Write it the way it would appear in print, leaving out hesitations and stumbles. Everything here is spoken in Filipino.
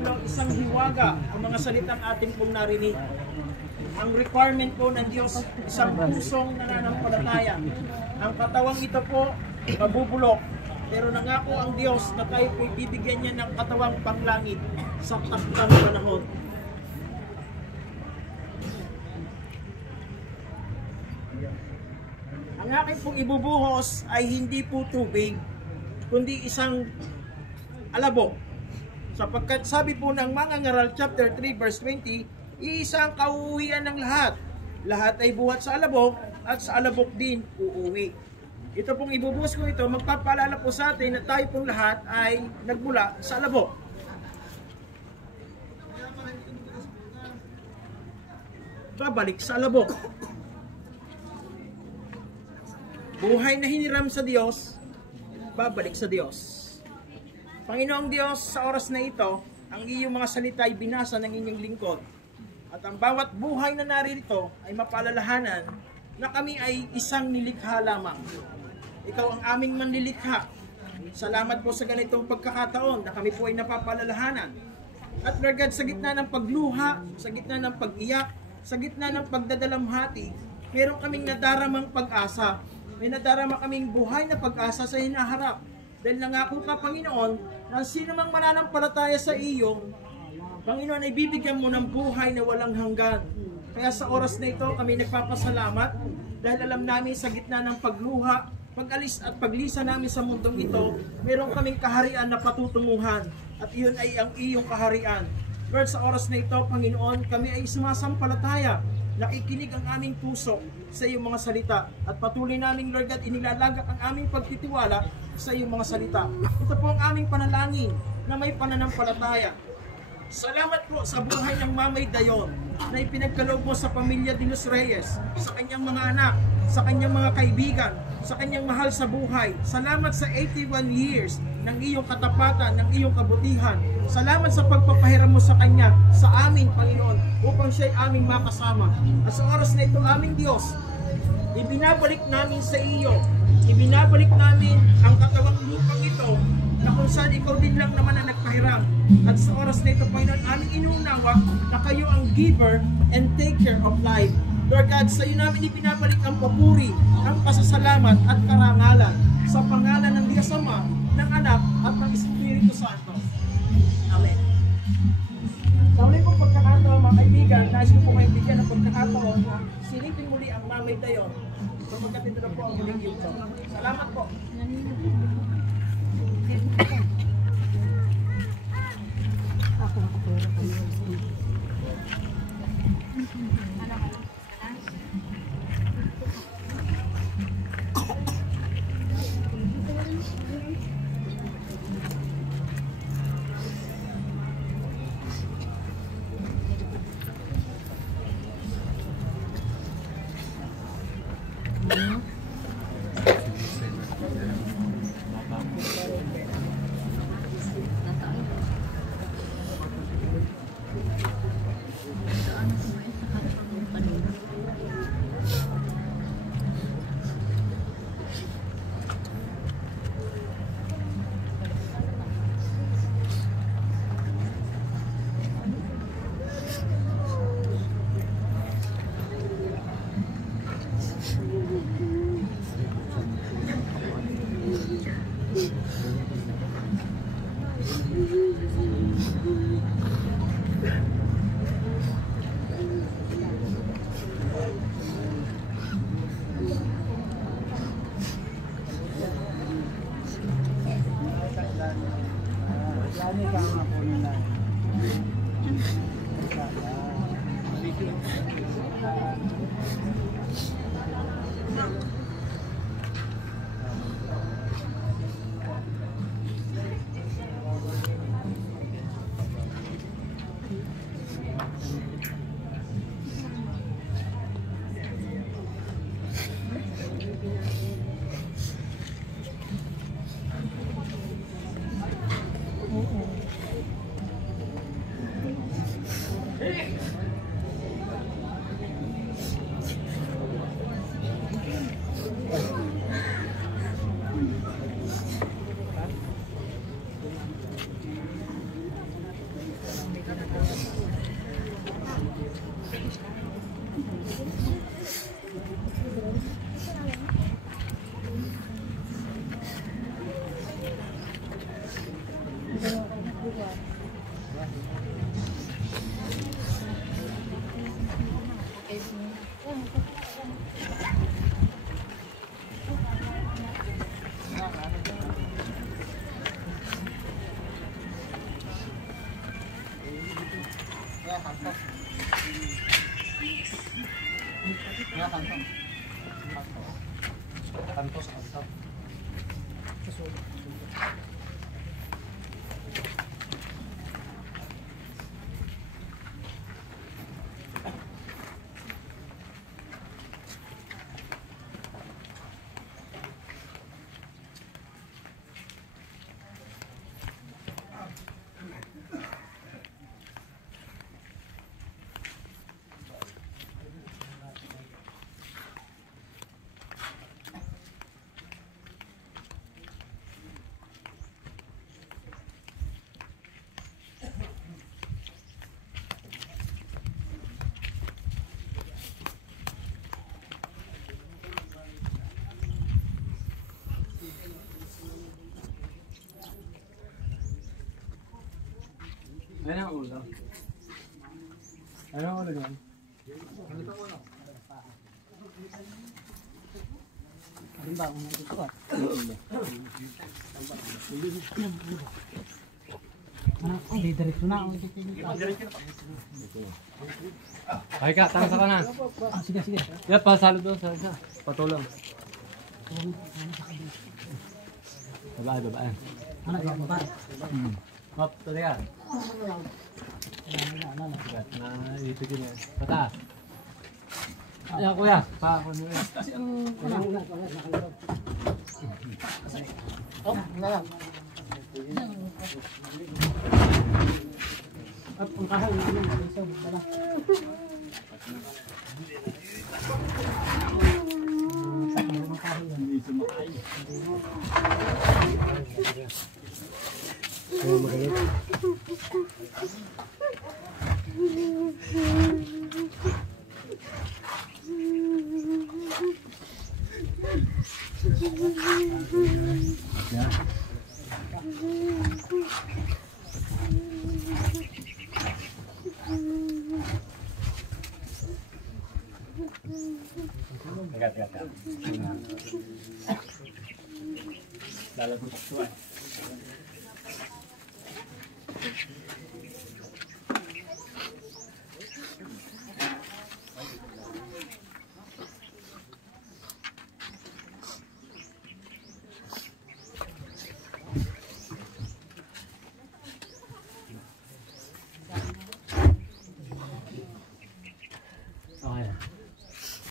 Lang isang hiwaga ang mga salitang ating pong narinig. Ang requirement po ng Diyos, isang pusong nananampalataya. Ang katawang ito po, mabubulok. Pero nangako ang Diyos na tayo po bibigyan niya ng katawang panglangit sa takdang panahon. Ang aking pong ibubuhos ay hindi po tubig, kundi isang alabok. Sapagkat sabi po ng mga ngaral chapter 3 verse 20, iisa ang kauuwian ng lahat. Lahat ay buhat sa alabok at sa alabok din uuwi. Ito pong ibubuhos ko ito, magpapaalala po sa atin na tayo pong lahat ay nagmula sa alabok. Babalik sa alabok. Buhay na hiniram sa Diyos, babalik sa Diyos. Panginoong Diyos, sa oras na ito, ang iyong mga salita ay binasa ng inyong lingkod. At ang bawat buhay na naririto ay mapaalalahanan na kami ay isang nilikha lamang. Ikaw ang aming manlilikha. Salamat po sa ganitong pagkakataon na kami po ay napapaalalahanan. At Lord God, sa gitna ng pagluha, sa gitna ng pag-iyak, sa gitna ng pagdadalamhati, meron kaming nadaramang pag-asa. May nadarama kaming buhay na pag-asa sa hinaharap. Dahil nangako ka, Panginoon, na sino mang mananampalataya sa iyo, Panginoon, ay bibigyan mo ng buhay na walang hanggan. Kaya sa oras na ito, kami nagpapasalamat dahil alam namin sa gitna ng pagluha, pag-alis at paglisa namin sa mundong ito, meron kaming kaharian na patutunguhan at iyon ay ang iyong kaharian. Lord, sa oras na ito, Panginoon, kami ay sumasampalataya. Nakikinig ang aming puso sa iyong mga salita at patuloy namin, Lord God, inilalagak ang aming pagtitiwala sa iyong mga salita. Ito po ang aming panalangin na may pananampalataya. Salamat po sa buhay ng Mamay Dayon na ipinagkaloob mo sa pamilya de los Reyes, sa kanyang mga anak, sa kanyang mga kaibigan, sa kanyang mahal sa buhay. Salamat sa 81 years ng iyong katapatan, ng iyong kabutihan. Salamat sa pagpapahiram mo sa kanya, sa amin, Panginoon, upang siya'y aming makasama. At sa oras na ito, aming Diyos, ibinabalik namin sa iyo, ibinabalik namin ang katawang lupang ito, na kung saan ikaw din lang naman ang nagpahiram. At sa oras na ito, Panginoon, aming inuunawa na kayo ang giver and taker of life. Lord God, sa iyo namin ibinabalik ang papuri, ang pasasalamat at karangalan sa pangalan ng Diyos Ama, ng Anak at ng Espiritu Santo. Amen. Sa huli pong pagkakataon, mga kaibigan, nais ko po kayo bigyan ng pagkakataon na silipin muli ang Mamay Dayon. Sapagkat ito na po ang muling YouTube. Salamat po. Ano ang ulo? Ano ang ulo yan? Ano ba? Ano ito ba? Hindi, diretso na. Okay ka, tangsa ka na. Sige, sige. Yan, pasalo doon. Patulong. Babaan, babaan. Ano, babaan? Hop, tuloy ka. Na dito din yan. Pataas. Ayan kuya. Pa ako nyo yan. Kasi ang... Oh, nalang. At ang kahal namin. Isa, dala. Hindi sumakay. Oh, magalit. Ya. Enggak. Dalam bentuk